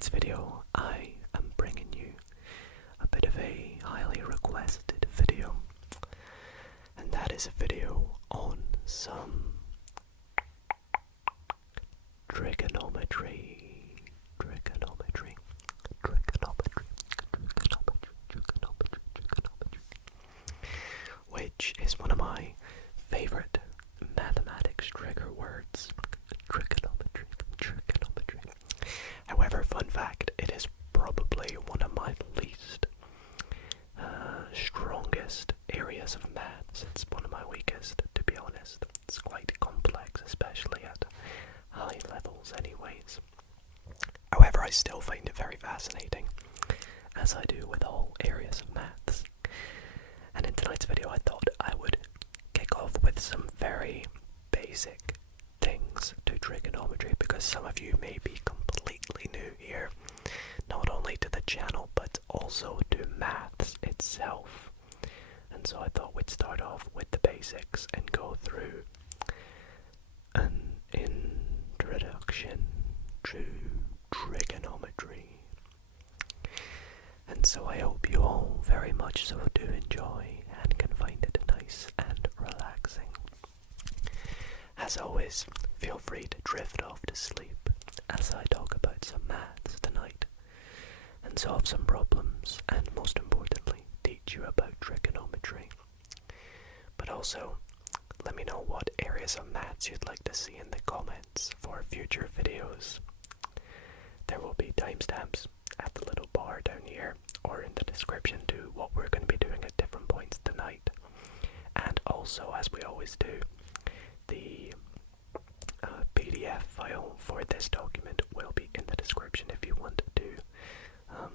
tonight's video, I am bringing you a bit of a highly requested video, and that is a video on some trigonometry, which is one of my favorite mathematics trigger words. Trigonometry. However, fun fact, it is probably one of my least strongest areas of maths. It's one of my weakest, to be honest. It's quite complex, especially at high levels anyways. However, I still find it very fascinating, as I do with all areas of maths. And in tonight's video, I thought I would kick off with some very basic things to trigonometry, because some of you may be completely new here, not only to the channel but also to maths itself. And so I thought we'd start off with the basics and go through an introduction to trigonometry. And so I hope you all very much so do enjoy and can find it nice and relaxing. As always, feel free to drift off to sleep as I talk about some maths tonight and solve some problems, and most importantly, teach you about trigonometry. But also, let me know what areas of maths you'd like to see in the comments for future videos. There will be timestamps at the little bar down here or in the description to what we're going to be doing at different points tonight. And also, as we always do, the PDF file for this document will be in the description if you want to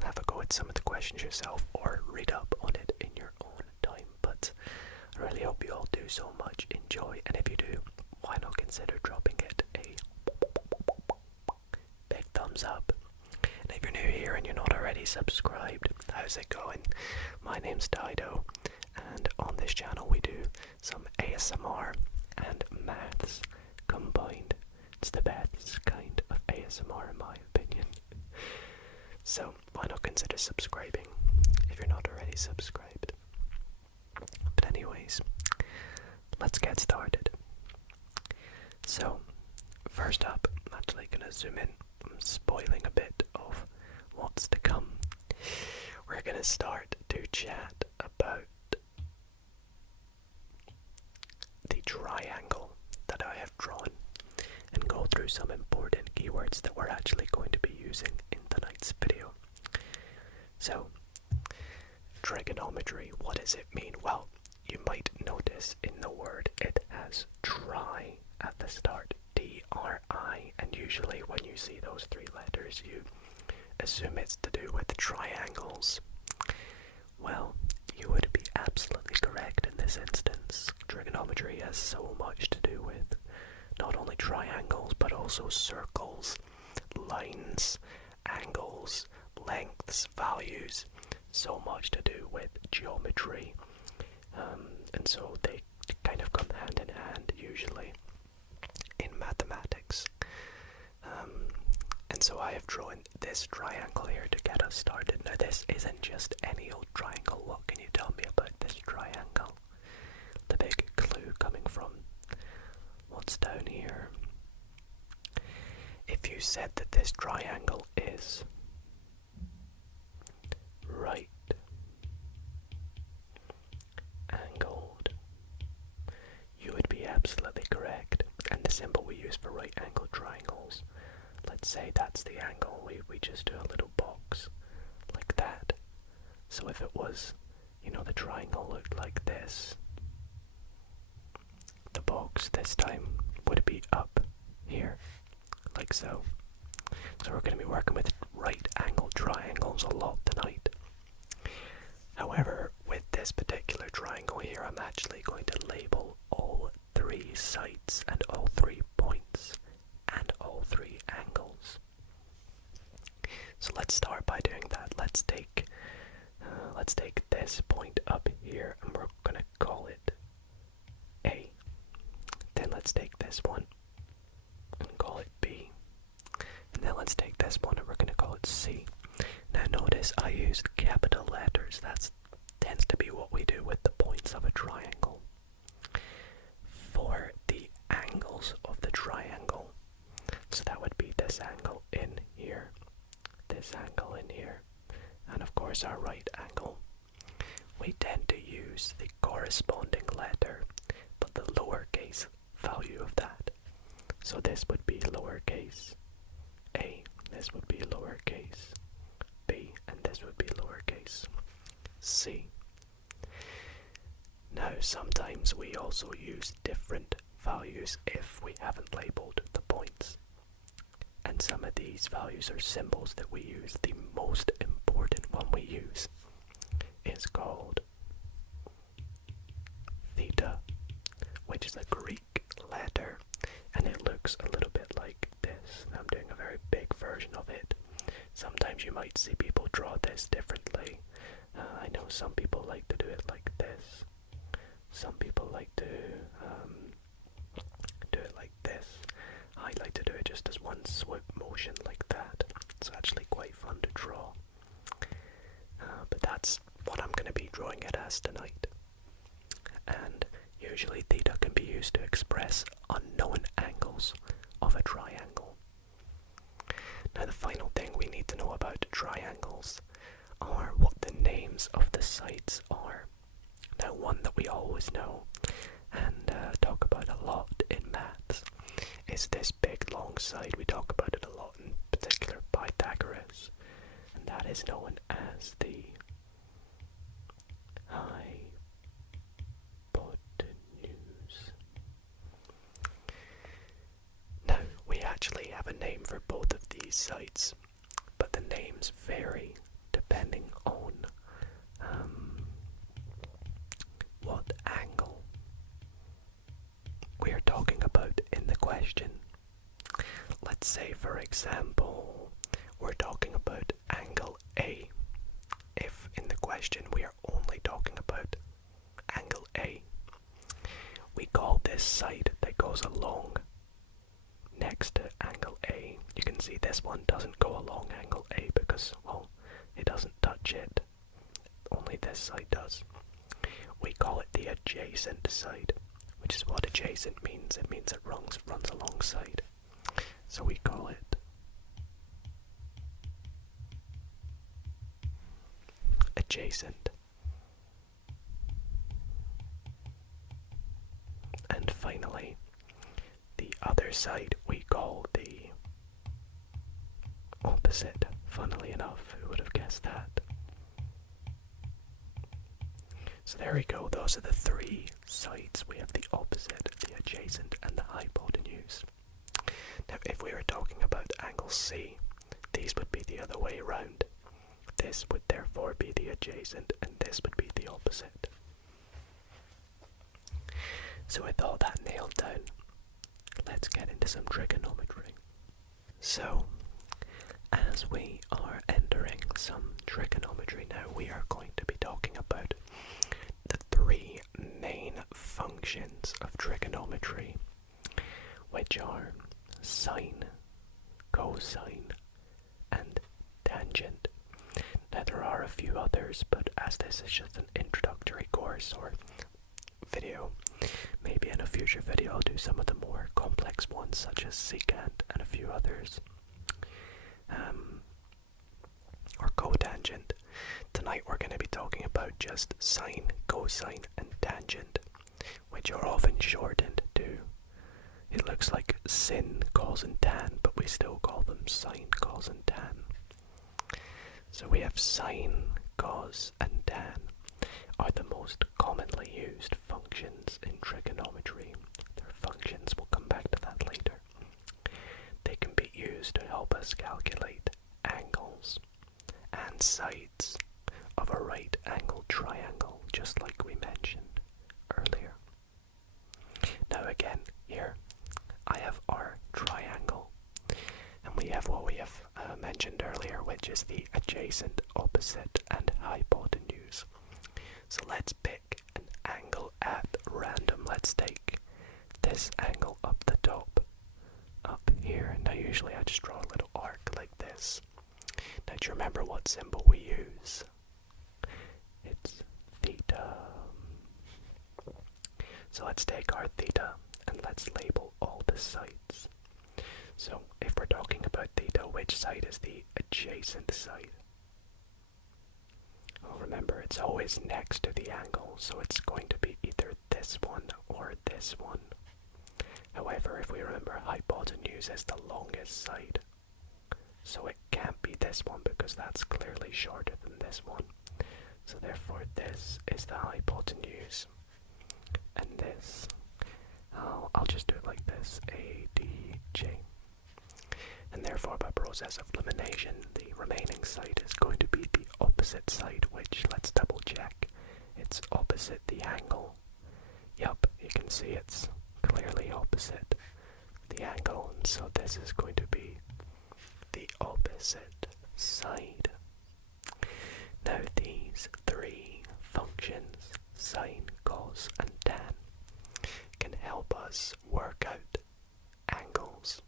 have a go at some of the questions yourself or read up on it in your own time. But I really hope you all do so much enjoy, and if you do, why not consider dropping it a big thumbs up. And if you're new here and you're not already subscribed, how's it going? My name's Dido, and on this channel we do some ASMR and maths combined. It's the best kind of ASMR in my opinion. So why not consider subscribing if you're not already subscribed. But anyways, let's get started. So first up, I'm actually gonna zoom in. I'm spoiling a bit of what's to come. We're gonna start to chat about the triangle that I have drawn and go through some important keywords that we're actually going to be using in tonight's video. So, trigonometry, what does it mean? Well, you might notice in the word it has tri at the start, D-R-I, and usually when you see those three letters you assume it's to do with triangles. Well, you would be absolutely correct in this instance. Trigonometry has so much to do with not only triangles but also circles, lines, angles, lengths, values, so much to do with geometry, and so they kind of come hand in hand usually in mathematics. And so I have drawn this triangle here to get us started. Now this isn't just any old triangle. What can you tell me about this triangle? The big clue coming from what's down here. If you said that this triangle is right angled, you would be absolutely correct. And the symbol we use for right angled triangles, let's say that's the angle, we just do a little box like that. So if it was, the triangle looked like this, the box this time would be up here, like so. So we're going to be working with right angled triangles a lot tonight. However, with this particular triangle here, I'm actually going to label all three sides and all 3 points and all 3 angles. So let's start by doing that. Let's take this point up here and we're going to call it A. Then let's take this one and call it B. And then let's take this one and we're going to call it C. Notice I used capital letters. That tends to be what we do with the points of a triangle. For the angles of the triangle, so that would be this angle in here, this angle in here, and of course our right angle, we tend to use the corresponding letter, but the lowercase value of that. So this would be lowercase a, this would be lowercase b, and this would be lowercase c. Now sometimes we also use different values if we haven't labelled the points. And some of these values are symbols that we use. The most important one we use is called theta, which is a Greek letter, and it looks a little bit like this. I'm doing a very big version of it. Sometimes you might see people draw this differently. I know some people like to do it like this. Some people like to do it like this. I like to do it just as one swoop motion like that. It's actually quite fun to draw. But that's what I'm going to be drawing it as tonight. And usually theta can be used to express unknown angles of a triangle. Now the final thing we need to know about triangles are what the names of the sides are. Now one that we always know and talk about a lot in maths is this big long side. We talk about it a lot, in particular Pythagoras, and that is known as the hypotenuse. Now we actually have a name for both of these sides, but the names vary depending on what angle we are talking about in the question. Let's say, for example, we're talking about angle A. If in the question we are only talking about angle A, we call this side that goes along next to angle A. You can see this one doesn't go along angle A because, well, it doesn't touch it. Only this side does. We call it the adjacent side, which is what adjacent means. It means it runs alongside. So we call it adjacent. And finally, the other side we call the opposite. Funnily enough, who would have guessed that? So there we go, those are the three sides. We have the opposite, the adjacent, and the hypotenuse. Now if we were talking about angle C, these would be the other way around. This would therefore be the adjacent, and this would be the opposite. So with all that nailed down, let's get into some trigonometry. So, as we are entering some trigonometry now, we are going to be talking about the three main functions of trigonometry, which are sine, cosine, and tangent. Now there are a few others, but as this is just an introductory course or video, maybe in a future video I'll do some of the more complex ones such as secant and a few others. Or cotangent. Tonight we're going to be talking about just sine, cosine, and tangent, which are often shortened to, it looks like sin, cos, and tan, but we still call them sine, cos, and tan. So we have sine, cos, and tan are the most commonly used functions in trigonometry. Their functions, we'll come back to that later. They can be used to help us calculate angles and sides of a right angled triangle, just like we mentioned earlier. Now again, here I have our triangle, and we have what we have mentioned earlier, which is the adjacent, opposite, and hypotenuse. So let's pick an angle at random. Let's take this angle up the top, up here. Now usually I just draw a little arc like this. Now Do you remember what symbol we use? It's theta. So let's take our theta and let's label all the sides. So if we're talking about theta, which side is the adjacent side? Well, remember, it's always next to the angle, so it's going to be either this one or this one. However, if we remember, hypotenuse is the longest side, so it can't be this one because that's clearly shorter than this one. So therefore this is the hypotenuse, and this, I'll just do it like this, ADJ. And therefore by process of elimination, the remaining side is going to be the opposite side, which, let's double check, it's opposite the angle. Yup, you can see it's clearly opposite the angle, and so this is going to be the opposite side. Now these three functions, sine, cos, and tan, can help us work out angles.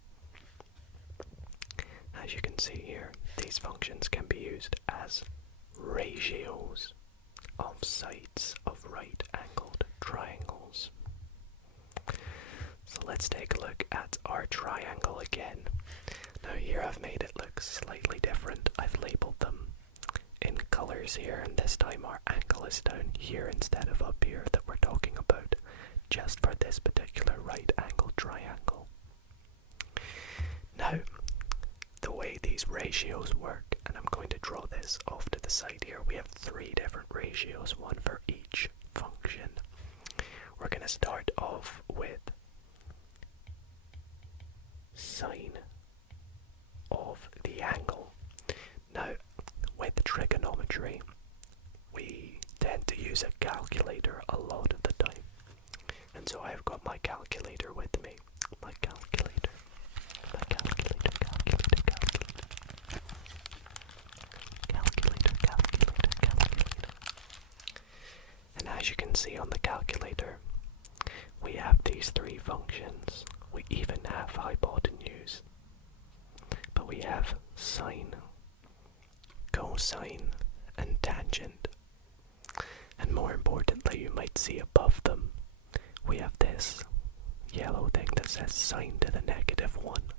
As you can see here, these functions can be used as ratios of sides of right-angled triangles. So let's take a look at our triangle again. Now here I've made it look slightly different. I've labeled them in colors here, and this time our angle is down here instead of up here that we're talking about, just for this particular right-angled triangle. Now, the way these ratios work, and I'm going to draw this off to the side here, we have three different ratios, one for each function. We're going to start off with sine of the angle. Now, with trigonometry, we tend to use a calculator a lot of the time. And so I've got my calculator with me. My calculator. And as you can see on the calculator, we have these three functions. We even have hypotenuse. But we have sine, cosine, and tangent. And more importantly, you might see above them, we have this yellow thing that says sine to the -1,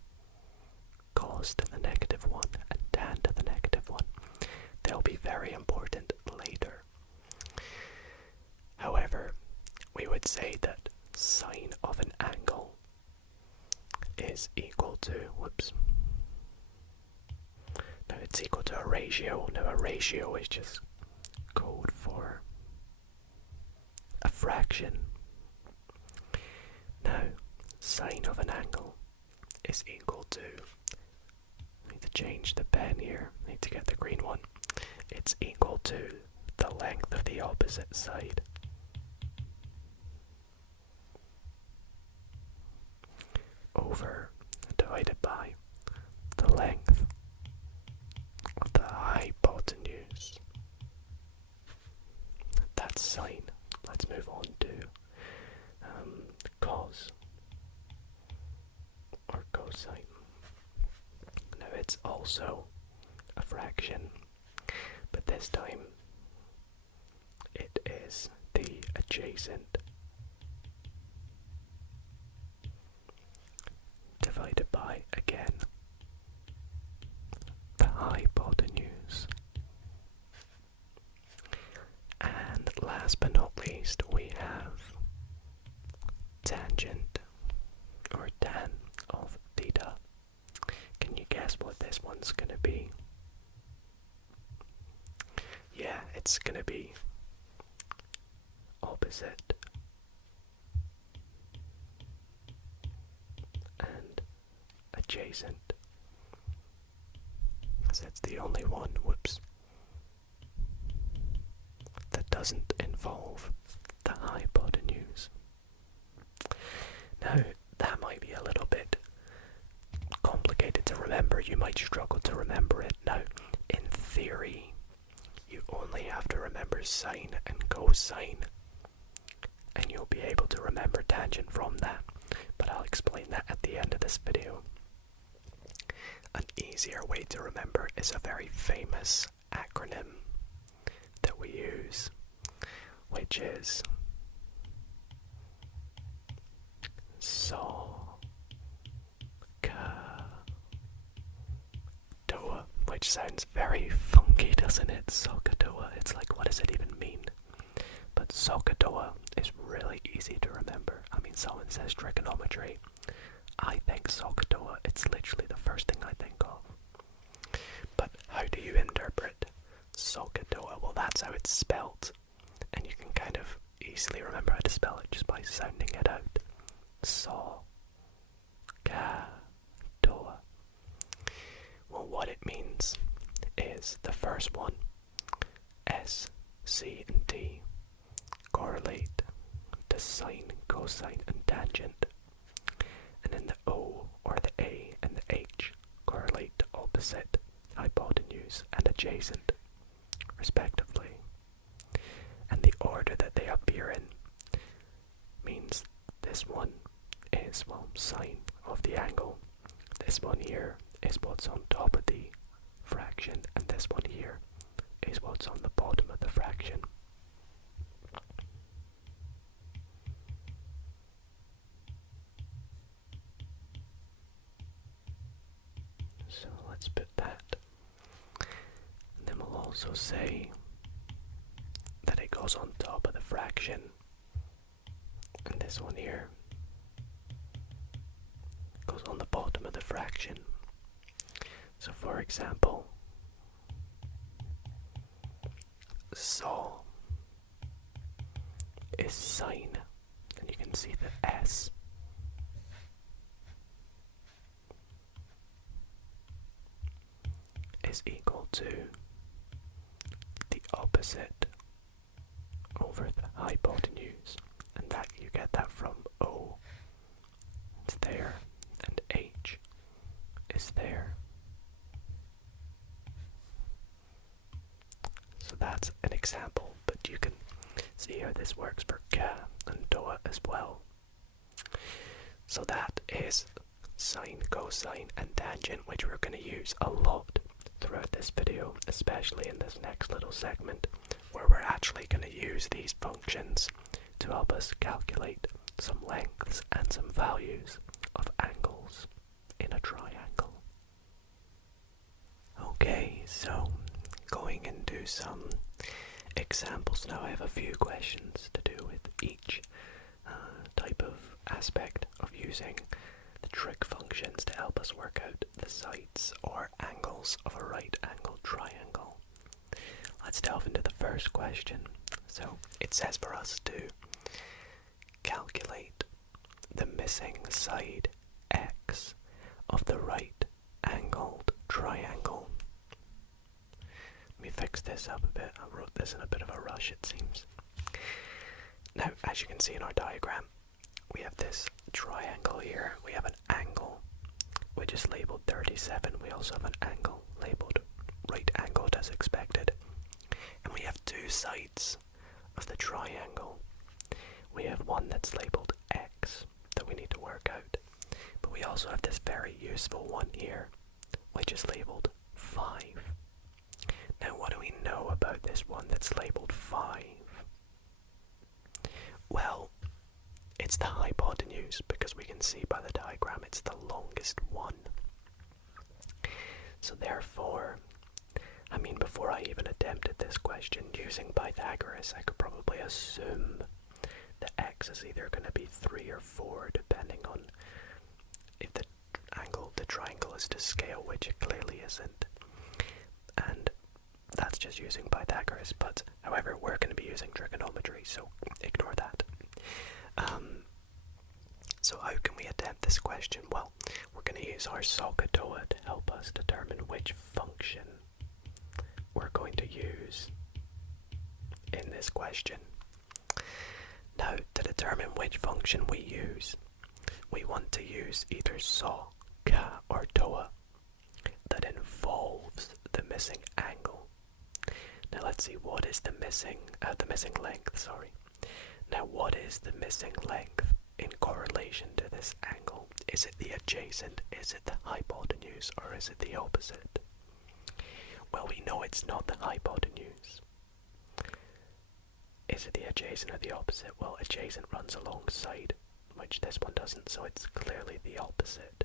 cos to the -1, and tan to the -1. They'll be very important later. However, we would say that sine of an angle is equal to, now it's equal to a ratio. Now a ratio is just code for a fraction. Now, sine of an angle is equal to, I need to change the pen here, I need to get the green one. It's equal to the length of the opposite side over, divided by, the length of the hypotenuse. That's sine. Let's move on to cos or cosine. Now it's also a fraction, but this time it is the adjacent divided by, again, the hypotenuse. And last but not least, we have tangent, or tan, of theta. Can you guess what this one's going to be? Yeah, it's going to be opposite and adjacent. So it's the only one, that doesn't involve the hypotenuse. Now, that might be a little bit complicated to remember. You might struggle to remember it. Now, in theory, you only have to remember sine and cosine, and you'll be able to remember tangent from that. But I'll explain that at the end of this video. An easier way to remember is a very famous acronym that we use, which is SOHCAHTOA, which sounds very funky, doesn't it? SOHCAHTOA. It's like, what does it even mean? But SOHCAHTOA is really easy to remember. I mean, someone says trigonometry, I think SOHCAHTOA. It's literally the first thing I think of. But how do you interpret SOHCAHTOA? Well, that's how it's spelled, and you can kind of easily remember how to spell it just by sounding it out. SOHCAHTOA. Well, what it means is the first one, S, C, and T, correlate to sine, cosine, and tangent. And then the O, or the A, and the H correlate to opposite, hypotenuse, and adjacent, respectively. And the order that they appear in means this one is, well, sine of the angle. This one here is what's on top of the fraction, and this one here is what's on the bottom of the fraction. So let's put that. And then we'll also say that it goes on top of the fraction, and this one here goes on the bottom of the fraction. So for example, SO is sine, and you can see the S is equal to the opposite over the hypotenuse, and that you get that from O, it's there, and H is there. So that's an example, but you can see how this works for Ka and Toa as well. So that is sine, cosine, and tangent, which we're going to use a lot throughout this video, especially in this next little segment, where we're actually going to use these functions to help us calculate some lengths and some values of angles in a triangle. Okay, so going into some examples now. I have a few questions to do with each type of aspect of using the trig functions to help us work out the sides or angles of a right angled triangle. Let's delve into the first question. So it says for us to calculate the missing side x of the right angled triangle. Let me fix this up a bit. I wrote this in a bit of a rush, it seems. Now, as you can see in our diagram, we have this triangle here. We have an angle, which is labeled 37. We also have an angle labeled right angled as expected. And we have two sides of the triangle. We have one that's labeled x that we need to work out. But we also have this very useful one here, which is labeled 5. Now, what do we know about this one that's labeled 5? Well, it's the hypotenuse, because we can see by the diagram it's the longest one. So therefore, I mean, before I even attempted this question using Pythagoras, I could probably assume that x is either going to be 3 or 4, depending on if the triangle is to scale, which it clearly isn't. And that's just using Pythagoras, but however, we're going to be using trigonometry, so ignore that. So how can we attempt this question? Well, we're going to use our SOHCAHTOA to help us determine which function we're going to use in this question. Now, to determine which function we use, we want to use either SO, Ka, or TOA that involves the missing angle. Now let's see, what is the missing length, sorry. Now what is the missing length in correlation to this angle? Is it the adjacent, is it the hypotenuse, or is it the opposite? Well, we know it's not the hypotenuse. Is it the adjacent or the opposite? Well, adjacent runs alongside, which this one doesn't, so it's clearly the opposite.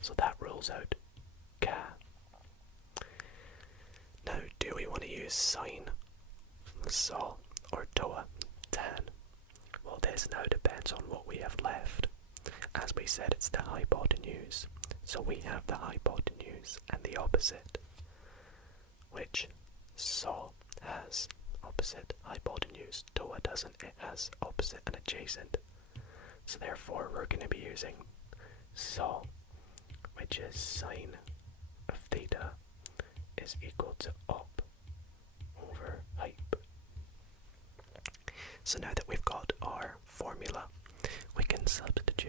So that rules out Ca. Now, do we want to use sine, saw, or toa, tan? Well, this now depends on what we have left. As we said, it's the hypotenuse. So we have the hypotenuse and the opposite, which saw has opposite, hypotenuse, toa doesn't, it has opposite and adjacent. So therefore we're going to be using saw, which is sine of theta is equal to op over hyp. So now that we've got our formula, we can substitution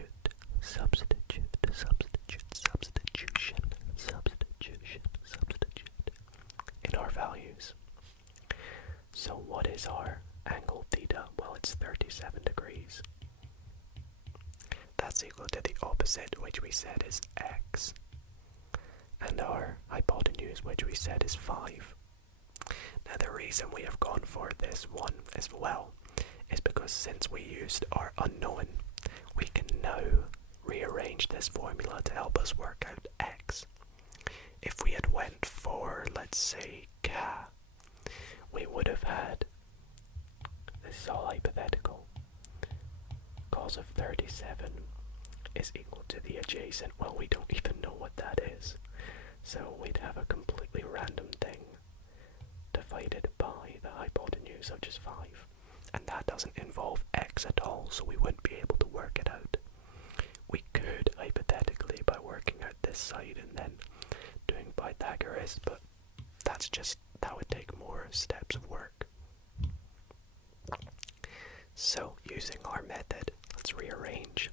in our values. So what is our angle theta? Well, it's 37 degrees. That's equal to the opposite, which we said is x, and our hypotenuse, which we said is 5. Now the reason we have gone for this one as well is because since we used our unknown, we can now rearrange this formula to help us work out x. If we had went for, let's say, Ca, we would have had, this is all hypothetical, cos of 37 is equal to the adjacent. Well, we don't even know what that is, so we'd have a completely random thing divided by the hypotenuse of just 5, and that doesn't involve x at all, so we wouldn't be able to work it out. We could, hypothetically, by working out this side and then doing Pythagoras, but that would take more steps of work. So, using our method, let's rearrange.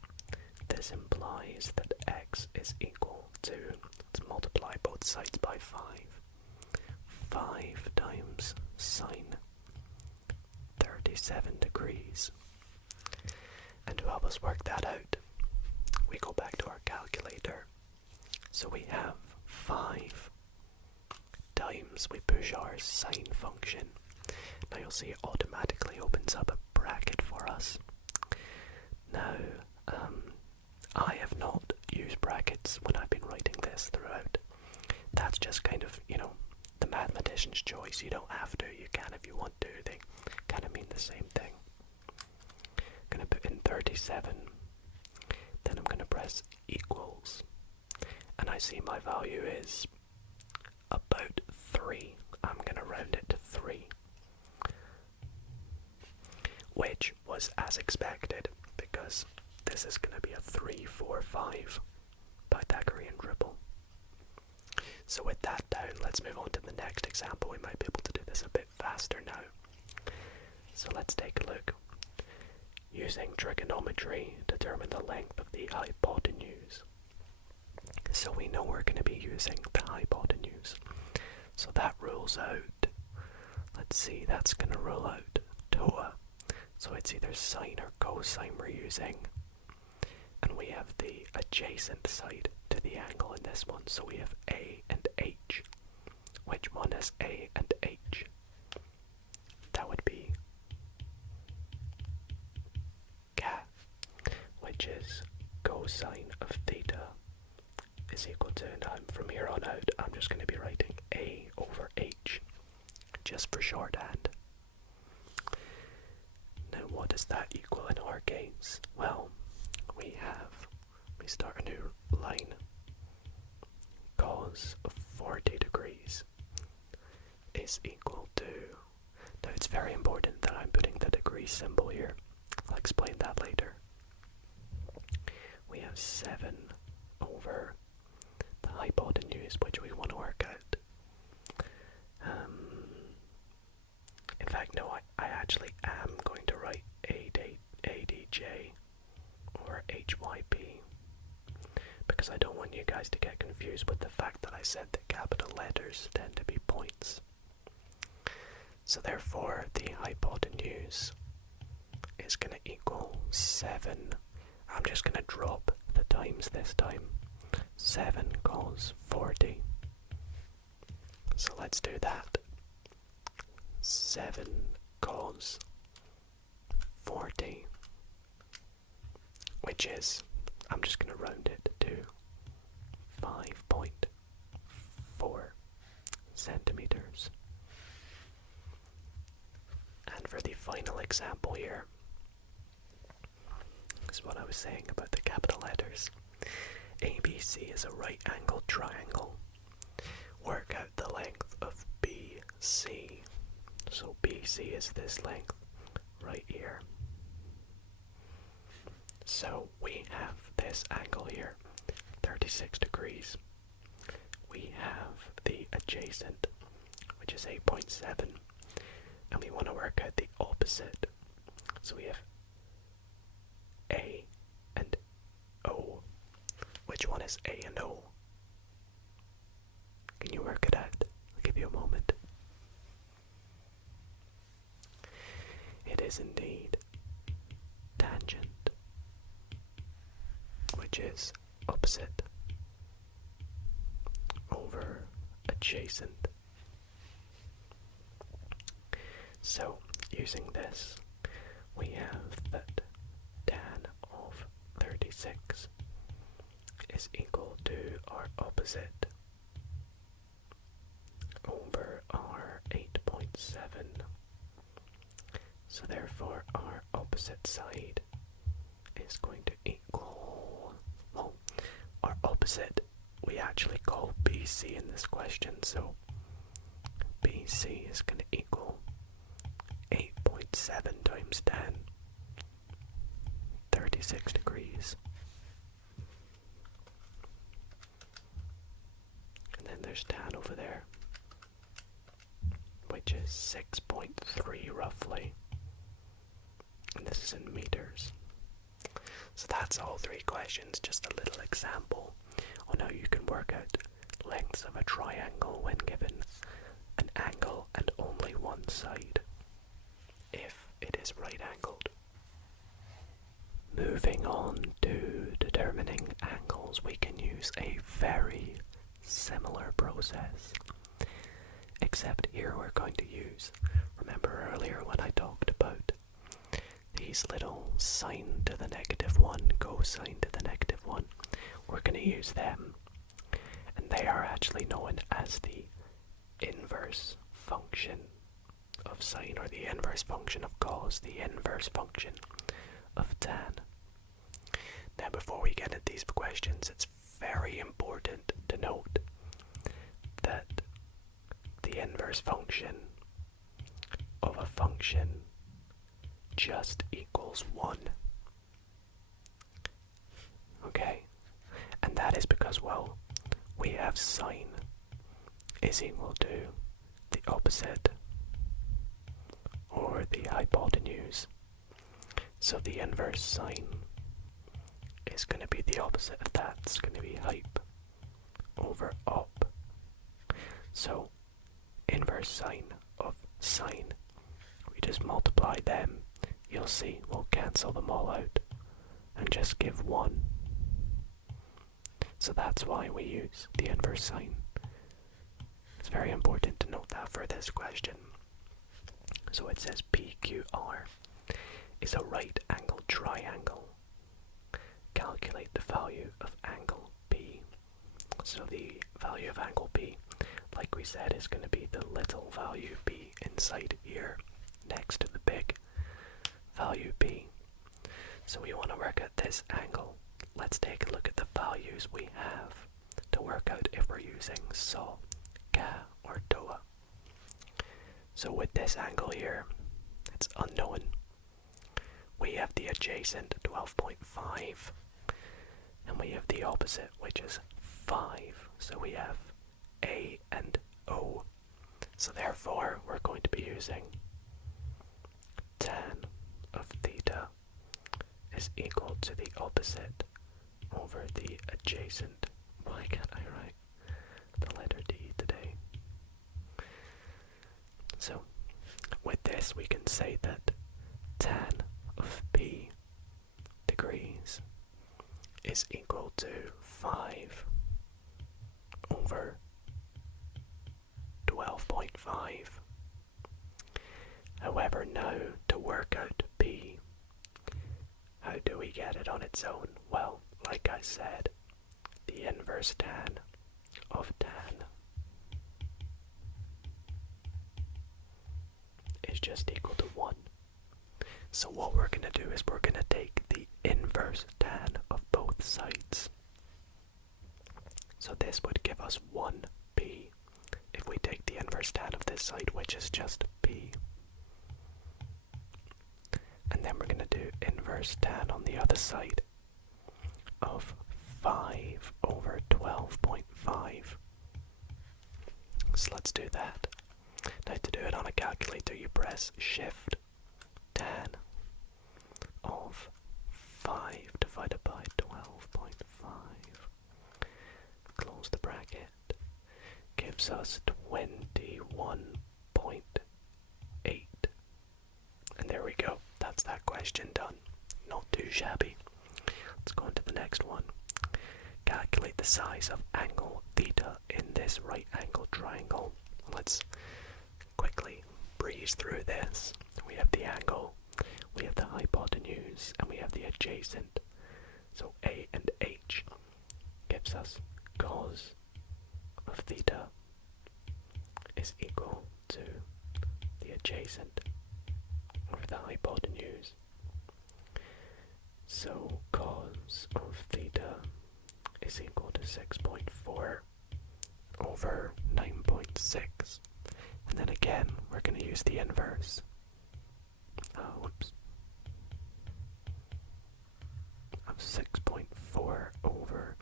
This implies that x is equal to, let's multiply both sides by 5. 5 times sine 37 degrees. And to help us work that out, we go back to our calculator. So we have 5 times, we push our sine function. Now you'll see it automatically opens up a bracket for us. Now, I have not used brackets when I've been writing this throughout. That's just kind of, the mathematician's choice. You don't have to, you can if you want to. They kind of mean the same thing. I'm going to put in 37, then I'm going to press equals, and I see my value is about 3. I'm going to round it to 3, which was as expected, because this is going to be a 3, 4, 5 Pythagorean triple. So with that down, let's move on to the next example. We might be able to do this a bit faster now. So let's take a look. Using trigonometry, determine the length of the hypotenuse. So we know we're going to be using the hypotenuse. So that rules out, let's see, that's going to rule out toa. So it's either sine or cosine we're using. And we have the adjacent side to the angle in this one. So we have A and H. Which one is A and H? That would be Ca, which is cosine of theta is equal to, now from here on out, I'm just going to be writing A over H, just for shorthand. Now what does that equal in our case? Well, we start a new line. Cos of 40 degrees is equal to, now it's very important that I'm putting the degree symbol here. I'll explain that later. We have 7 over the hypotenuse, which we want to work out. In fact, no, I actually am going to write ADJ or HYP, because I don't want you guys to get confused with the fact that I said that capital letters tend to be points. So therefore, the hypotenuse is going to equal 7. I'm just going to drop the times this time. 7 cos 40. So let's do that. 7 cos 40, which is, I'm just going to round it to 5.4 centimeters. And for the final example here, this is what I was saying about the capital letters. ABC is a right-angled triangle. Work out the length of BC. So BC is this length right here. So we have this angle here, 36 degrees. We have the adjacent, which is 8.7. And we want to work out the opposite. So we have A and O. Which one is A and O? Can you work it out? I'll give you a moment. It is indeed tangent, which is opposite over adjacent. So, using this, we have that tan of 36 is equal to our opposite over our 8.7. So therefore our opposite side is going to equal, well, our opposite we actually call BC in this question, so BC is going to equal 8.7 times 10, 36 degrees. And then there's tan over there, which is 6.3 roughly. And this is in meters. So that's all 3 questions, just a little example on how you can work out lengths of a triangle when given an angle and only one side, if it is right angled. Moving on to determining angles, we can use a very similar process, except here we're going to use, remember earlier when I talked about these little sine to the -1, cosine to the -1, we're going to use them, and they are actually known as the inverse function of sine, or the inverse function of cos, the inverse function of tan. Now before we get into these questions, it's very important to note that the inverse function of a function just equals 1. Okay? And that is because, well, we have sine is equal to the opposite, or the hypotenuse. So the inverse sine is going to be the opposite of that. It's going to be hyp over op. So inverse sine of sine, we just multiply them. You'll see we'll cancel them all out and just give 1. So that's why we use the inverse sine. It's very important to note that for this question. So it says PQR is a right-angled triangle. Calculate the value of angle P. So the value of angle P, like we said, is going to be the little value P inside here, next to the big value P. So we want to work out this angle. Let's take a look at the values we have to work out if we're using saw, ka, or doa. So with this angle here, it's unknown. We have the adjacent 12.5, and we have the opposite, which is 5. So we have A and O. So therefore, we're going to be using tan of theta is equal to the opposite over the adjacent. Why can't I write the letter D today? So with this we can say that tan of P degrees is equal to 5 over 12.5. However, now to work out b, how do we get it on its own? Well, like I said, the inverse tan of tan is just equal to 1. So what we're going to do is we're going to take the inverse tan of both sides. So this would give us 1b if we take the inverse tan of this side, which is just b. And then we're going to do inverse tan on the other side of 5 over 12.5. So let's do that. Now to do it on a calculator, you press Shift tan of 5 divided by 12.5. Close the bracket. Gives us 21.8. And there we go. That's that question done. Not too shabby. Let's go on to the next one. Calculate the size of angle theta in this right angle triangle. Let's quickly breeze through this. We have the angle, we have the hypotenuse, and we have the adjacent. So A and H gives us cos of theta is equal to the adjacent over the hypotenuse. So cos of theta is equal to 6.4 over 9.6. And then again, we're going to use the inverse. Of 6.4 over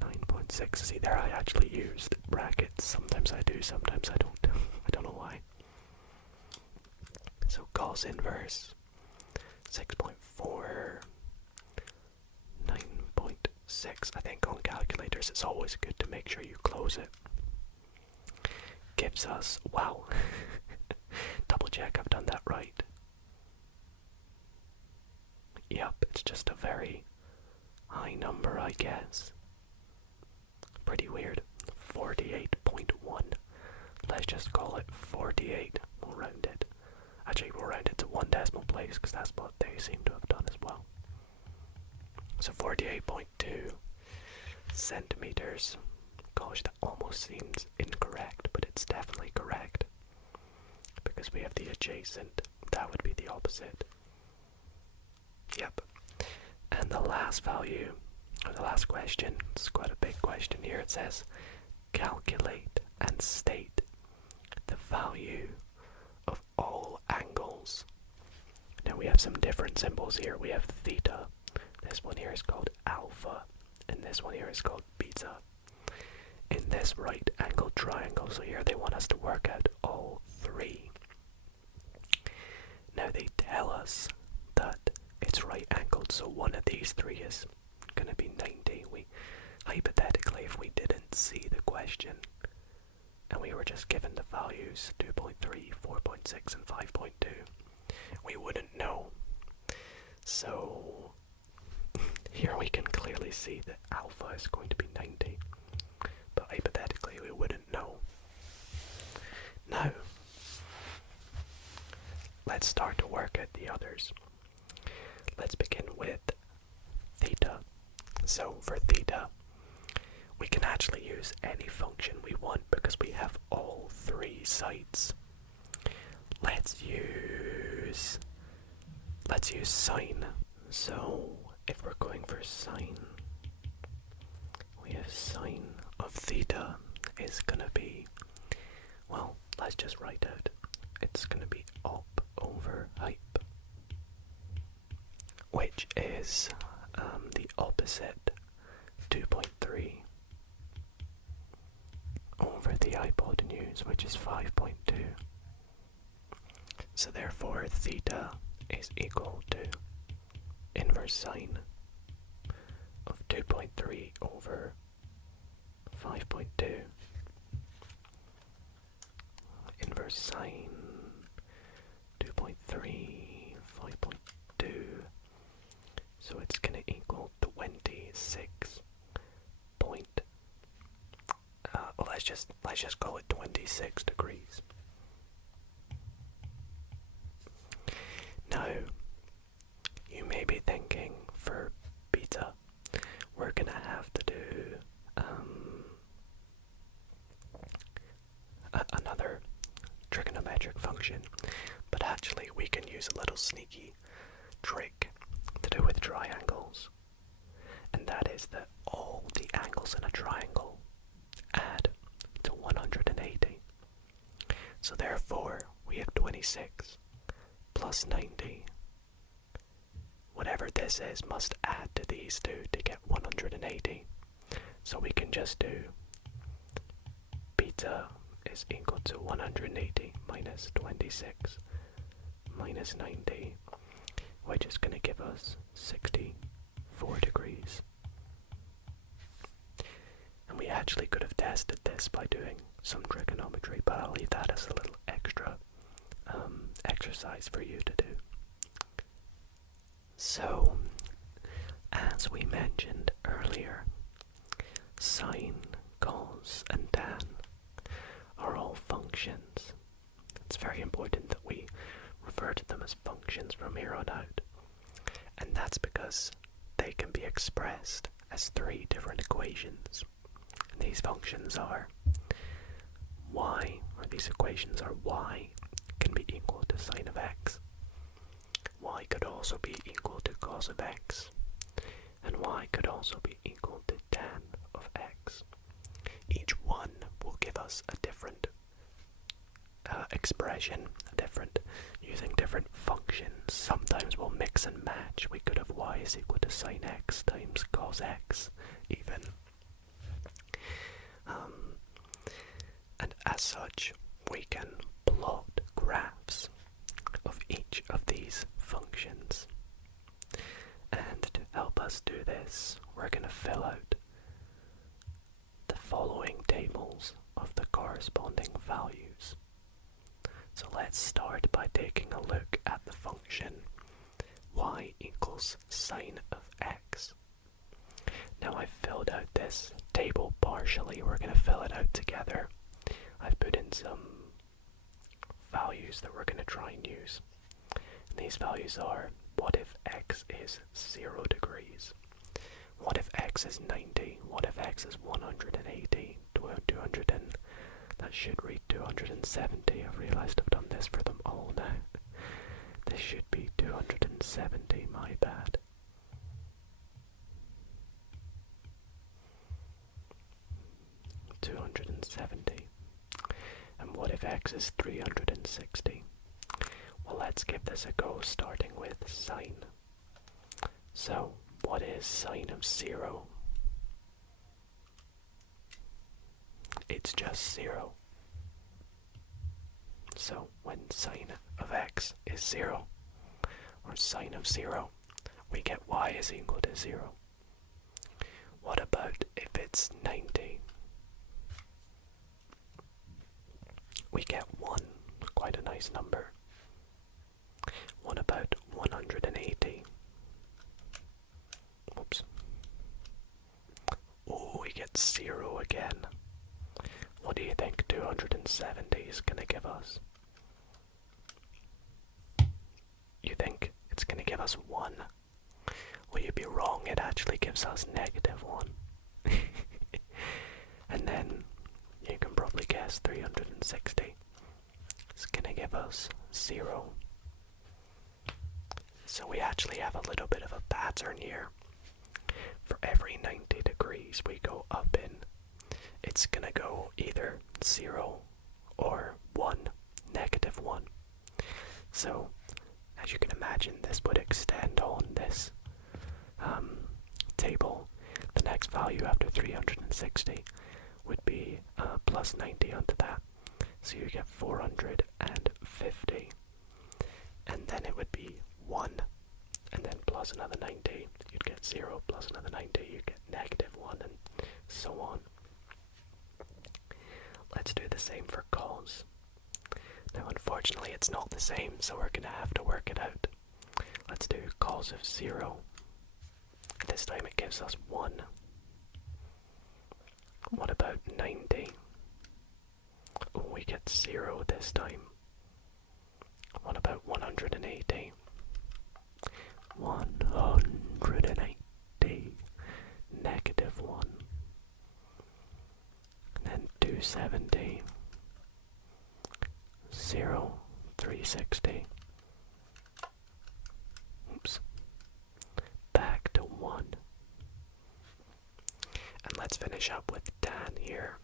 9.6. See there, I actually used brackets. Sometimes I do, sometimes I don't. I don't know why. So cos inverse 6.4, 9.6. I think on calculators it's always good to make sure you close it. Gives us, wow, double check I've done that right. Yep, it's just a very high number, I guess. Pretty weird. 48.1. Let's just call it 48. We'll round it. Actually, we'll round it to 1 decimal place because that's what they seem to have done as well. So 48.2 centimeters. Gosh, that almost seems incorrect, but it's definitely correct. Because we have the adjacent. That would be the opposite. Yep. And the last value, or the last question, it's quite a big question here. It says, calculate and state the value of all angles. Now we have some different symbols here. We have theta. This one here is called alpha. And this one here is called beta. In this right angle triangle, so here they want us to work out all three. Now they tell us that it's right angled, so one of these three is going to be 90. We hypothetically, if we didn't see the question and we were just given the values 2.3, 4.6 and 5.2, we wouldn't know. So here we can clearly see that alpha is going to be 90, but hypothetically we wouldn't know. Now let's start to work out the others. Let's begin with theta. So for theta, we can actually use any function we want because we have all three sides. Let's use sine. So if we're going for sine, we have sine of theta is gonna be, well, let's just write out. It's gonna be op over hype, which is the opposite 2.3 over the hypotenuse, which is 5.2. So therefore theta is equal to inverse sine of 2.3 over 5.2. Inverse sine 2.3, 5.2. So it's going to equal 27. let's just go with 26 degrees. Now, you may be thinking for beta, we're gonna have to do another trigonometric function, but actually we can use a little sneaky trick to do with triangles, and that is that all the angles in a triangle add to 180. So therefore we have 26 plus 90. Whatever this is must add to these two to get 180. So we can just do beta is equal to 180 minus 26 minus 90, which is going to give us 64 degrees. And we actually could have tested this by doing some trigonometry, but I'll leave that as a little extra exercise for you to do. So, as we mentioned earlier, sine, cos, and tan are all functions. It's very important that we refer to them as functions from here on out. And that's because they can be expressed as three different equations. And these functions are y, or these equations are y can be equal to sine of x. Y could also be equal to cos of x. And y could also be equal to tan of x. Each one will give us a different expression, using different functions. Sometimes we'll mix and match. We could have y is equal to sine x times cos x, even. And as such, we can plot graphs of each of these functions. And to help us do this, we're going to fill out the following tables of the corresponding values. So let's start by taking a look at the function y equals sine of x. Now I've filled out this table partially. We're going to fill it out together. I've put in some values that we're going to try and use. And these values are, what if x is 0 degrees? What if x is 90? What if x is 180? 200 and that should read 270. I've realised I've done this for them all now. This should be 270, my bad. And what if x is 360? Well, let's give this a go, starting with sine. So, what is sine of 0? It's just 0. So, when sine of x is 0, or sine of 0, we get y is equal to 0. What about if it's 90? We get 1, quite a nice number. What about 180? Whoops. Oh, we get 0 again. What do you think 270 is going to give us? You think it's going to give us 1? Well, you'd be wrong. It actually gives us -1. And then you can probably guess 360 is going to give us 0. So we actually have a little bit of a pattern here. For every 90 degrees we go up in, it's going to go either 0 or 1, -1. So, as you can imagine, this would extend on this table. The next value after 360 would be plus 90 onto that. So you get 450. And then it would be 1. And then plus another 90. You'd get 0 plus another 90. You'd get -1 and so on. Let's do the same for cos. Now unfortunately it's not the same, so we're going to have to work it out. Let's do cos of 0. This time it gives us 1. What about 90? it's 0 this time. What about 180? 180, negative 1. And then 270, 0, 360. Oops. Back to 1. And let's finish up with tan here.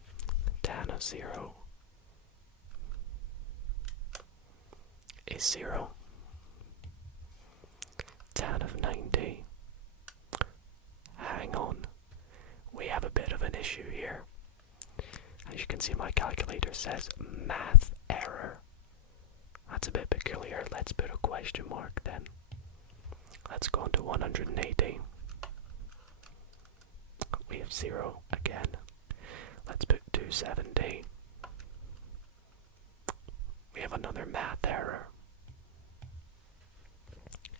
Tan of 0 is 0. Tan of 90. Hang on. We have a bit of an issue here. As you can see, my calculator says math error. That's a bit peculiar. Let's put a question mark then. Let's go on to 180. We have 0 again. Let's put 270. We have another math error.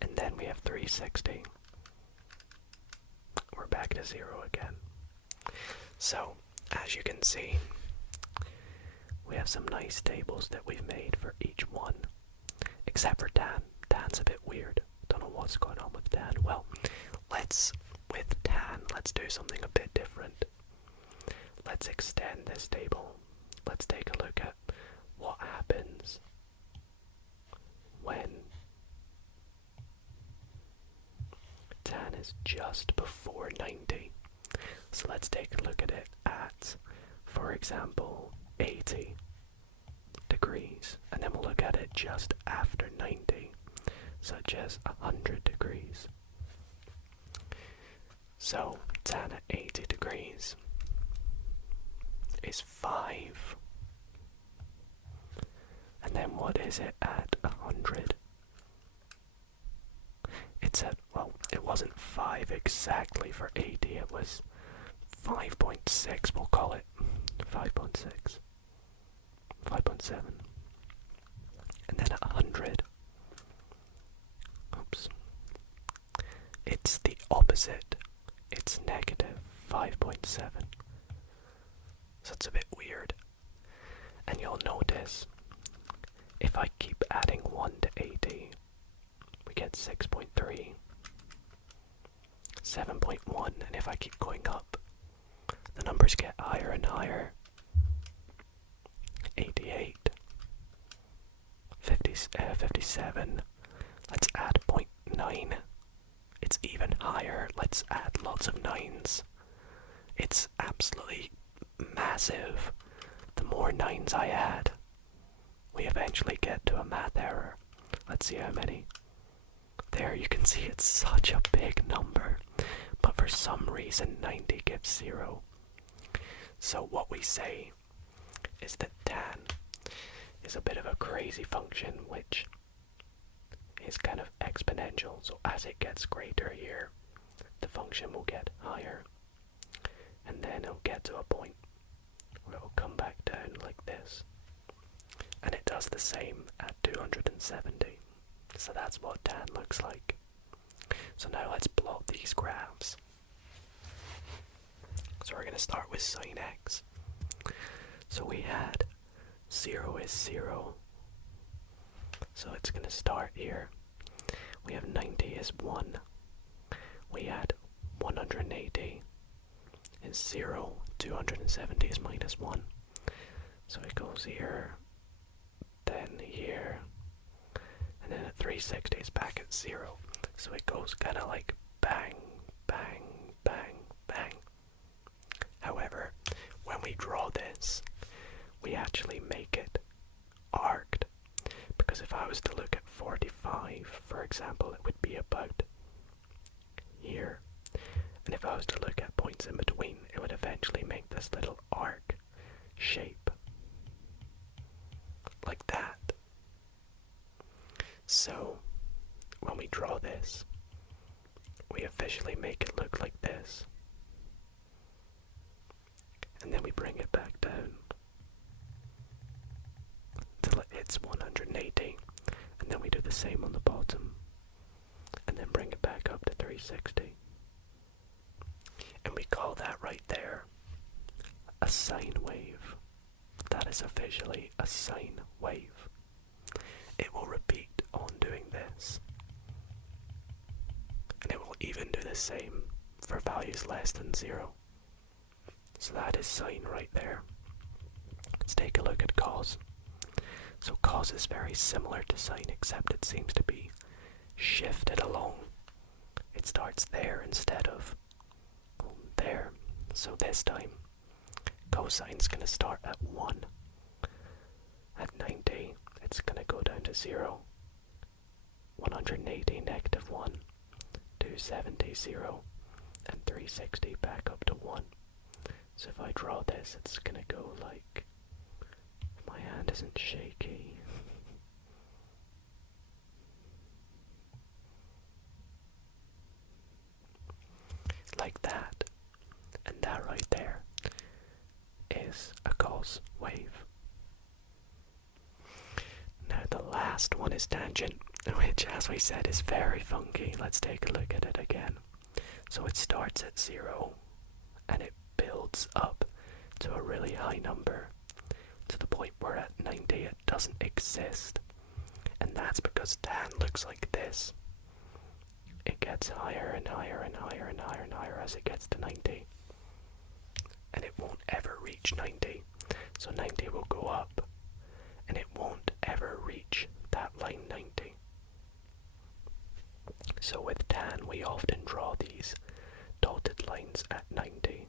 And then we have 360. We're back to 0 again. So, as you can see, we have some nice tables that we've made for each one. Except for tan. Tan's a bit weird. Don't know what's going on with tan. Well, with tan, let's do something a bit different. Let's extend this table. Let's take a look at what happens when tan is just before 90. So let's take a look at it at, for example, 80 degrees. And then we'll look at it just after 90, such as 100 degrees. So tan at 80 degrees is 5. And then what is it at 100? It's at, well, it wasn't 5 exactly for 80, it was 5.6, we'll call it 5.6, 5.7. And then at 100, oops, it's the opposite, it's negative 5.7. So it's a bit weird. And you'll notice, if I keep adding 1 to 80, we get 6.3, 7.1, and if I keep going up, the numbers get higher and higher. 88, 57, let's add 0.9, it's even higher, let's add lots of 9s. It's absolutely massive. The more 9s I add, we eventually get to a math error. Let's see how many. There you can see it's such a big number, but for some reason 90 gives 0. So what we say is that tan is a bit of a crazy function which is kind of exponential. So as it gets greater here, the function will get higher, and then it'll get to a point where it'll come back down like this. And it does the same at 270. So that's what tan looks like. So now let's plot these graphs. So we're going to start with sine x. So we had 0 is 0. So it's going to start here. We have 90 is 1. We had 180 is 0. 270 is minus 1. So it goes here, then here, and then at 360 is back at 0. So it goes kind of like bang, bang, bang, bang. However, when we draw this, we actually make it arced. Because if I was to look at 45, for example, it would be about here. And if I was to look at points in between, it would eventually make this little arc shape. Like that. So, when we draw this, we officially make it look like this. And then we bring it back down till it hits 180. And then we do the same on the bottom. And then bring it back up to 360. And we call that right there a sine wave. That that is officially a sine wave. It will repeat on doing this, and it will even do the same for values less than 0. So that is sine right there. Let's take a look at cos. So cos is very similar to sine, except it seems to be shifted along. It starts there instead of there. So this time, cosine's going to start at 1. At 90, it's going to go down to 0. 180, negative 1. 270, 0. And 360 back up to 1. So if I draw this, it's going to go like... My hand isn't shaky. Like that. And that right there is a cos wave. Now the last one is tangent, which as we said is very funky. Let's take a look at it again. So it starts at 0 and it builds up to a really high number, to the point where at 90 it doesn't exist. And that's because tan looks like this. It gets higher and higher and higher and higher and higher as it gets to 90. And it won't ever reach 90. So 90 will go up, and it won't ever reach that line 90. So with tan, we often draw these dotted lines at 90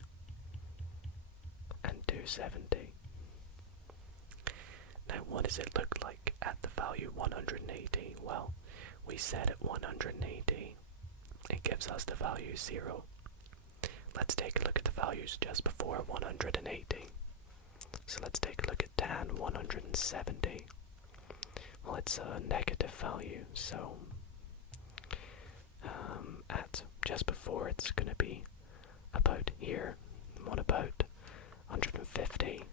and 270. Now what does it look like at the value 180? Well, we said at 180, it gives us the value 0. Let's take a look at the values just before 180. So let's take a look at tan 170. Well, it's a negative value, so at just before it's going to be about here. What about 150?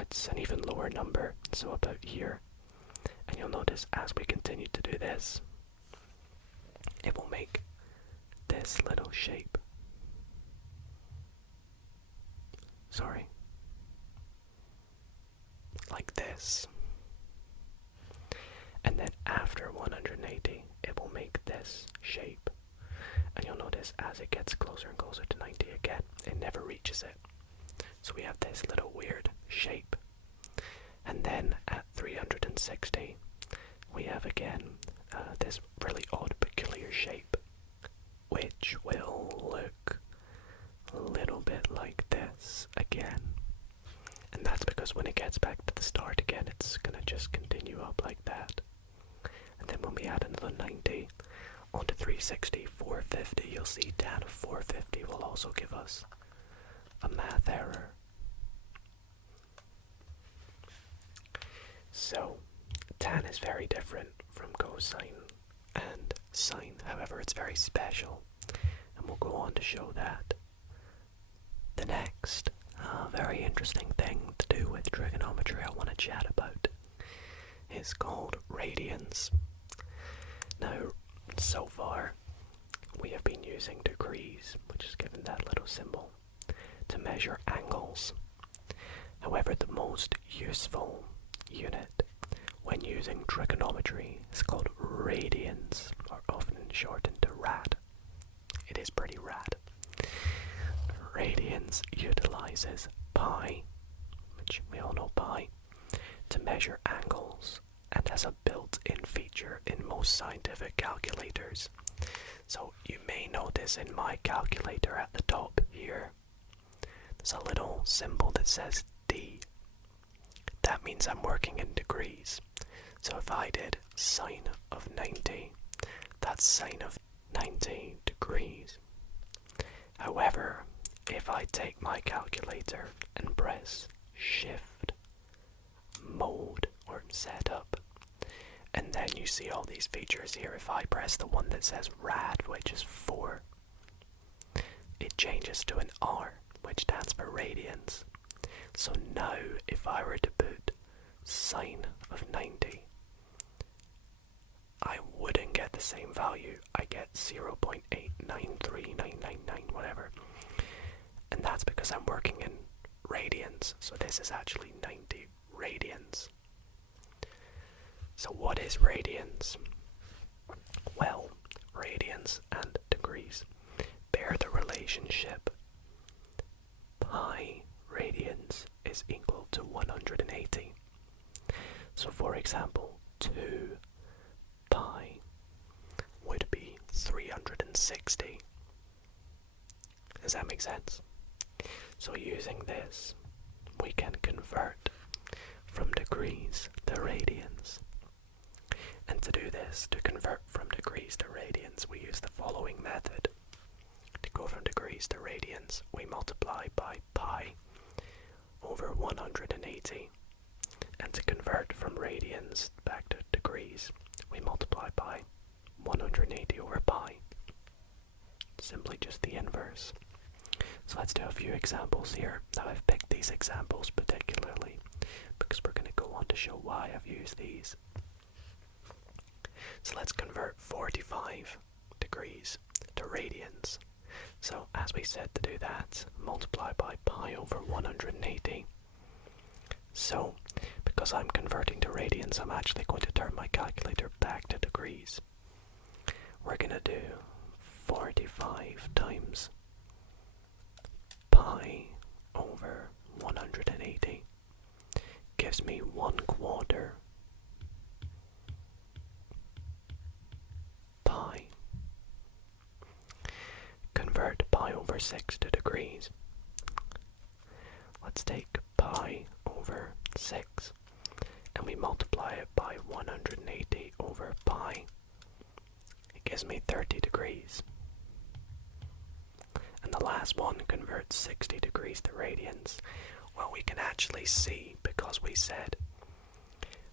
It's an even lower number, so about here. And you'll notice as we continue to do this, it will make this little shape. Sorry. Like this. And then after 180, it will make this shape. And you'll notice as it gets closer and closer to 90 again, it never reaches it. So we have this little weird shape. And then at 360, we have again this really odd, peculiar shape, which will look a little bit like this again. And that's because when it gets back to the start again, it's going to just continue up like that. And then when we add another 90 onto 360, 450, you'll see tan of 450 will also give us a math error. So, tan is very different from cosine and sine. However, it's very special, and we'll go on to show that. The next very interesting thing to do with trigonometry I want to chat about is called radians. Now, so far, we have been using degrees, which is given that little symbol, to measure angles. However, the most useful unit when using trigonometry is called radians, or often shortened to rad. It is pretty rad. Radians utilizes pi, which we all know pi, to measure angles, and has a built-in feature in most scientific calculators. So you may notice in my calculator at the top here, there's a little symbol that says D. That means I'm working in degrees. So if I did sine of 90, that's sine of 90 degrees. However, if I take my calculator and press shift mode or setup, and then you see all these features here, if I press the one that says rad, which is 4, it changes to an R, which stands for radians. So now if I were to put sine of 90, I wouldn't get the same value. I get 0.893999, whatever. And that's because I'm working in radians, so this is actually 90 radians. So what is radians? Well, radians and degrees bear the relationship pi radians is equal to 180. So for example, 2 pi would be 360. Does that make sense? So using this, we can convert from degrees to radians. And to do this, to convert from degrees to radians, we use the following method. To go from degrees to radians, we multiply by pi over 180. And to convert from radians back to degrees, we multiply by 180 over pi. Simply just the inverse. So let's do a few examples here. Now I've picked these examples particularly because we're going to go on to show why I've used these. So let's convert 45 degrees to radians. So as we said, to do that, multiply by pi over 180. So because I'm converting to radians, I'm actually going to turn my calculator back to degrees. We're going to do 45 times pi over 180 gives me 1/4 pi. Convert pi over 6 to degrees. Let's take pi over 6 and we multiply it by 180 over pi. It gives me 30 degrees. And the last one converts 60 degrees to radians. Well, we can actually see, because we said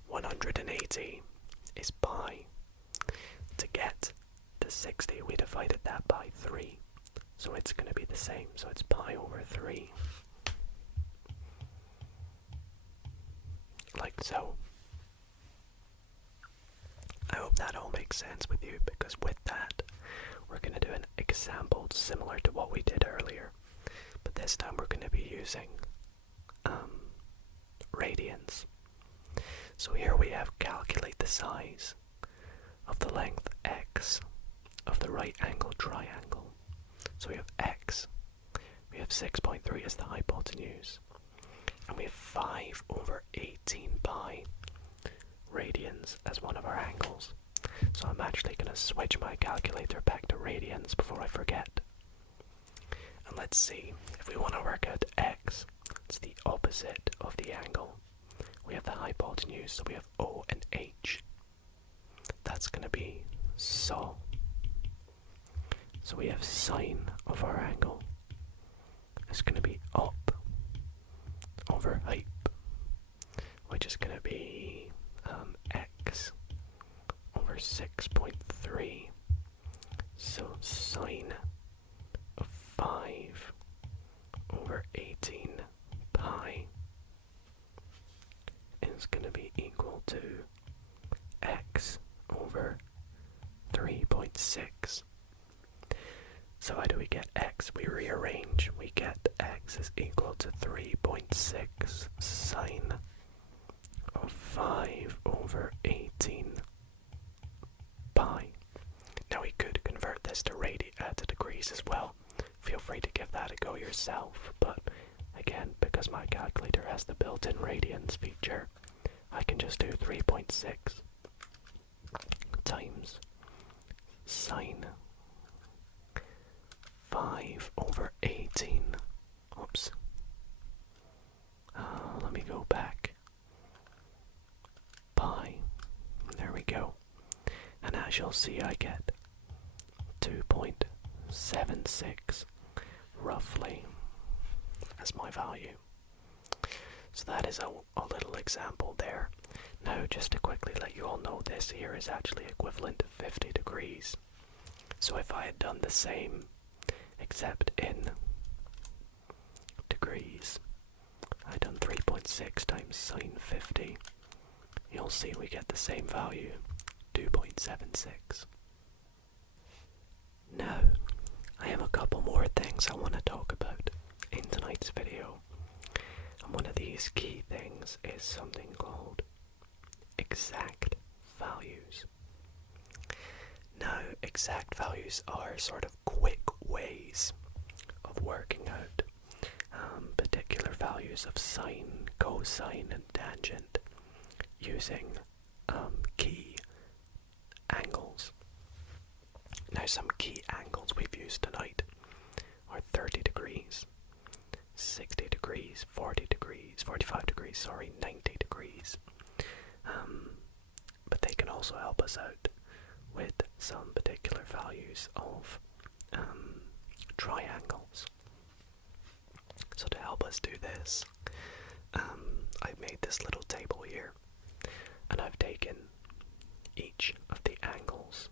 180 is pi. To get to 60, we divided that by 3. So it's going to be the same. So it's pi over 3. Like so. I hope that all makes sense with you, because with that, we're going to do an example similar to what we did earlier. But this time we're going to be using radians. So here we have calculate the size of the length x of the right angle triangle. So we have x, we have 6.3 as the hypotenuse, and we have 5 over 18 pi radians as one of our angles. So I'm actually going to switch my calculator back to radians before I forget. And let's see, if we want to work out x, it's the opposite of the angle. We have the hypotenuse, so we have O and H. That's going to be so. So we have sine of our angle. It's going to be up over height, which is going to be x over 6.3. So sine of 5 over 18 pi is going to be equal to x over 3.6. So how do we get x? We rearrange. We get x is equal to 3.6 sine of 5 over 18 pi. Now we could convert this to degrees as well. Feel free to give that a go yourself, but again, because my calculator has the built-in radians feature, I can just do 3.6 times sine 5 over 18. Oops. Let me go back. Pi. There we go. And as you'll see, I get 2.76 roughly as my value. So that is a little example there. Now, just to quickly let you all know, this here is actually equivalent to 50 degrees. So if I had done the same, except in degrees, I've done 3.6 times sine 50, you'll see we get the same value, 2.76. Now, I have a couple more things I want to talk about in tonight's video. these key things is something called exact values. Now, exact values are sort of quick ways of working out particular values of sine, cosine, and tangent using key angles. Now, some key angles we've used tonight are 30 degrees, 60 degrees, 40 degrees, 45 degrees, sorry, 90 degrees. But they can also help us out with some particular values of triangles. So to help us do this, I've made this little table here, and I've taken each of the angles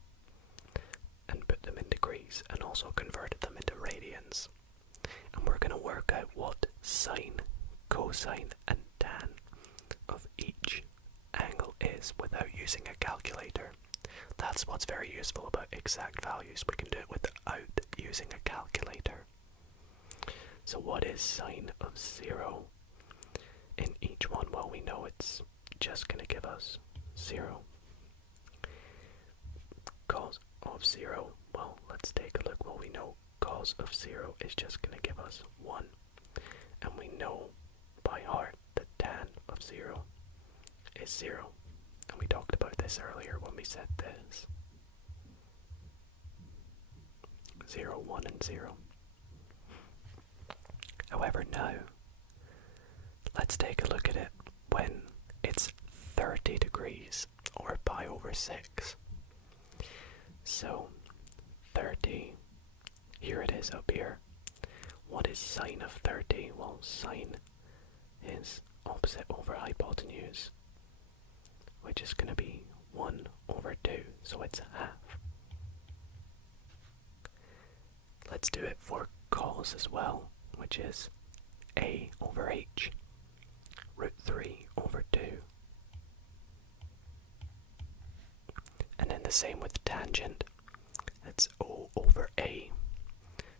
and put them in degrees and also converted them into radians. And we're going to work out what sine, cosine, and tan of each angle is without using a calculator. That's what's very useful about exact values. We can do it without using a calculator. So what is sine of 0 in each one? Well, we know it's just going to give us 0. Cos of 0, well, let's take a look. Well, we know cos of 0 is just going to give us 1. And we know by heart that tan of 0 is 0. And we talked about this earlier when we said this. 0, 1, and 0. However, now, let's take a look at it when it's 30 degrees, or pi over 6. So, 30, here it is up here. What is sine of 30? Well, sine is opposite over hypotenuse, which is going to be 1 over 2, so it's half. Let's do it for cos as well, which is a over h, root 3 over 2. And then the same with tangent, that's o over a,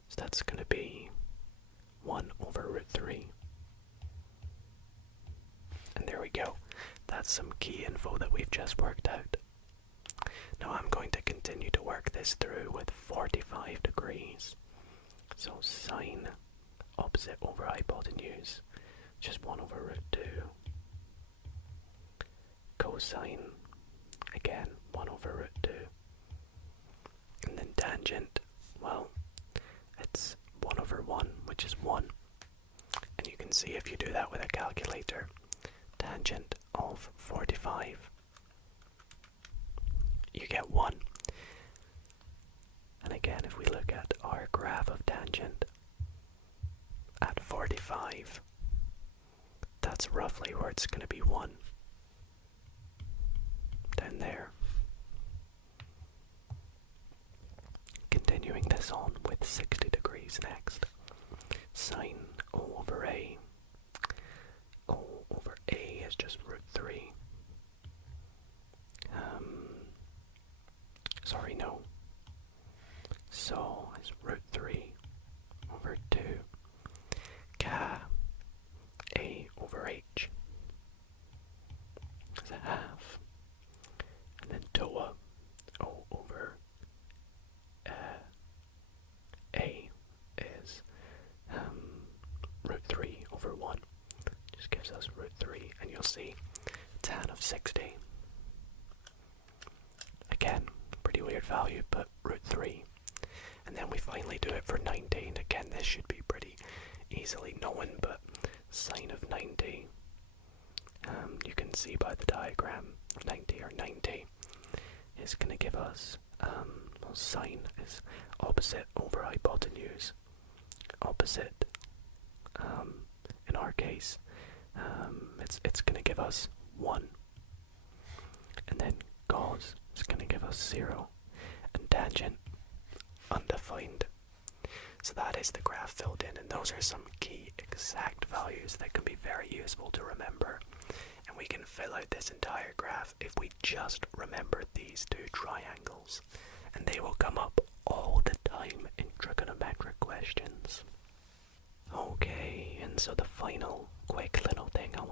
so that's going to be 1 over root 3. And there we go, that's some key info that we've just worked out. Now I'm going to continue to work this through with 45 degrees. So sine opposite over hypotenuse, just 1 over root 2. Cosine, again, 1 over root 2. And then tangent, well, it's 1 over 1, which is 1. And you can see if you do that with a calculator, tangent of 45, you get 1. And again, if we look at our graph of tangent at 45, that's roughly where it's going to be 1. Down there. Continuing this on with 60 degrees next. Sine O over A. O over A is just root 3. Sorry, no. So is root 3 over 2. Ka A over H is a half. And then Toa O over A is root 3 over 1. Just gives us root 3, and you'll see tan of 60. Again, pretty weird value, but root 3. And then we finally do it for 90, and again this should be pretty easily known, but sine of 90, you can see by the diagram, 90 or 90 is going to give us, well, sine is opposite over hypotenuse, opposite, in our case, it's going to give us 1, and then cos is going to give us 0, and tangent undefined. So that is the graph filled in, and those are some key exact values that can be very useful to remember. And we can fill out this entire graph if we just remember these two triangles, and they will come up all the time in trigonometric questions. Okay, and so the final quick little thing I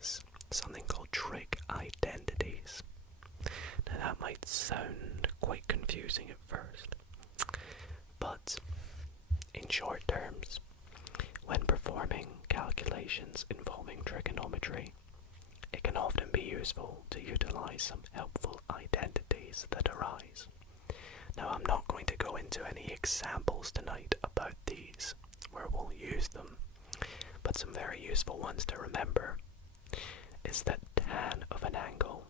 is something called trig identities. Now that might sound quite confusing at first, but in short terms, when performing calculations involving trigonometry, it can often be useful to utilize some helpful identities that arise. Now, I'm not going to go into any examples tonight about these, where we'll use them, but some very useful ones to remember is that tan of an angle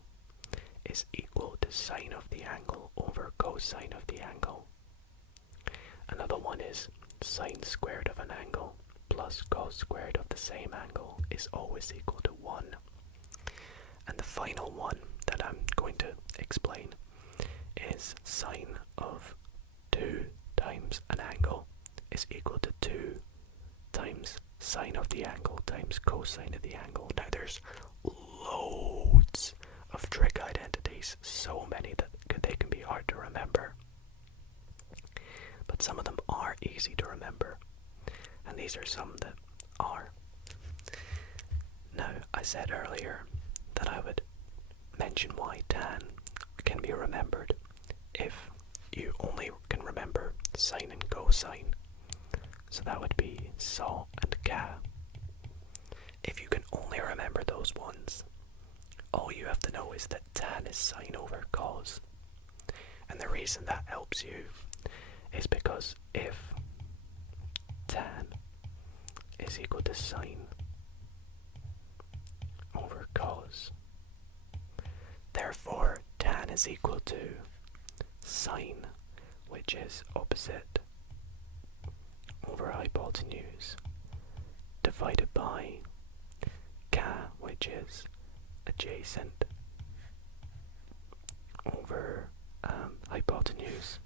is equal to sine of the angle over cosine of the angle. Another one is sine squared of an angle plus cos squared of the same angle is always equal to 1. And the final one that I'm going to explain is sine of 2 times an angle is equal to 2 times sine of the angle times cosine of the angle. Now there's loads of trig identities, so many that they can be hard to remember. But some of them are easy to remember, and these are some that are. Now, I said earlier that I would mention why tan can be remembered if you only can remember sine and cosine. So that would be saw and ka. If you can only remember those ones, all you have to know is that tan is sine over cos. And the reason that helps you is because if tan is equal to sine over cos, therefore tan is equal to sine, which is opposite, over hypotenuse, divided by ka, which is adjacent, over hypotenuse.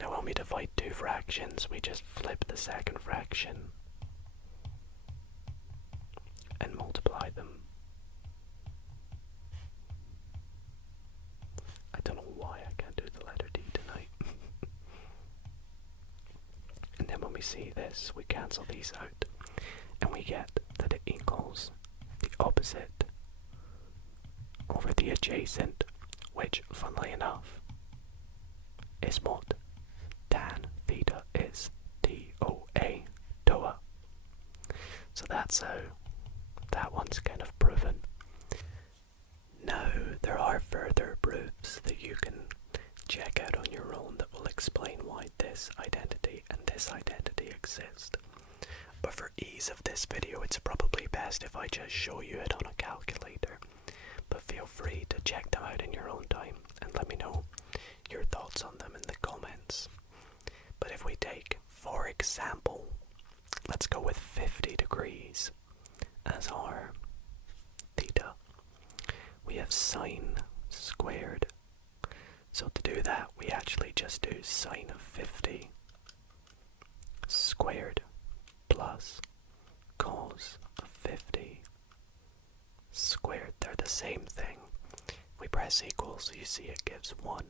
Now when we divide two fractions, we just flip the second fraction and multiply them. I don't know why I can't do the letter D tonight. And then when we see this, we cancel these out, and we get that it equals the opposite over the adjacent, which, funnily enough, is what tan theta is, TOA, TOA. So that's how that one's kind of proven. Now, there are further proofs that you can check out on your own that will explain why this identity and this identity exist. But for ease of this video, it's probably best if I just show you it on a calculator. But feel free to check them out in your own time and let me know your thoughts on them in the comments. But if we take, for example, let's go with 50 degrees as our theta. We have sine squared. So to do that, we actually just do sine of 50 squared plus cos of 50 squared. They're the same thing. We press equal, so you see it gives 1.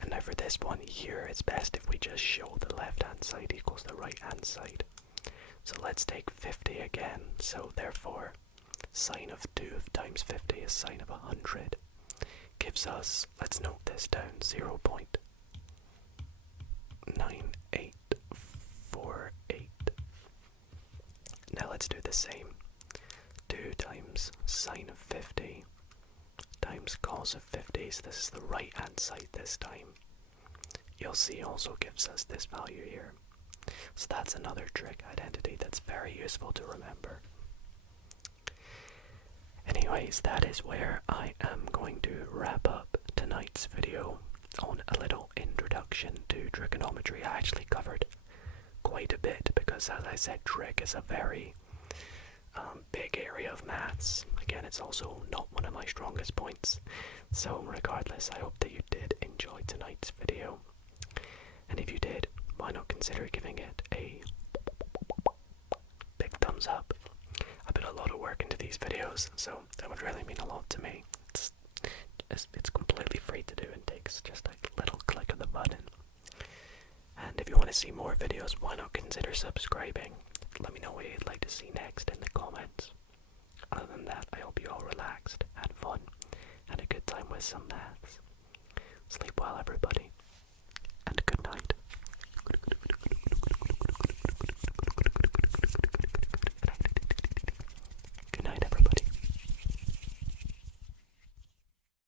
And now for this one here, it's best if we just show the left hand side equals the right hand side. So let's take 50 again. So therefore, sine of 2 times 50 is sine of 100. Gives us, let's note this down, 0.9848. Now let's do the same. 2 times sine of 50 times cos of 50, so this is the right hand side this time. You'll see also gives us this value here. So that's another trig identity that's very useful to remember. Anyways, that is where I am going to wrap up tonight's video on a little introduction to trigonometry. I actually covered quite a bit because, as I said, trig is a very big area of maths. Again, it's also not one of my strongest points. So regardless, I hope that you did enjoy tonight's video. And if you did, why not consider giving it a big thumbs up. I put a lot of work into these videos, so that would really mean a lot to me. It's completely free to do and takes just a little click of the button. And if you want to see more videos, why not consider subscribing? let me know what you'd like to see next in the comments. Other than that, I hope you all relaxed, had fun, had a good time with some maths. Sleep well, everybody.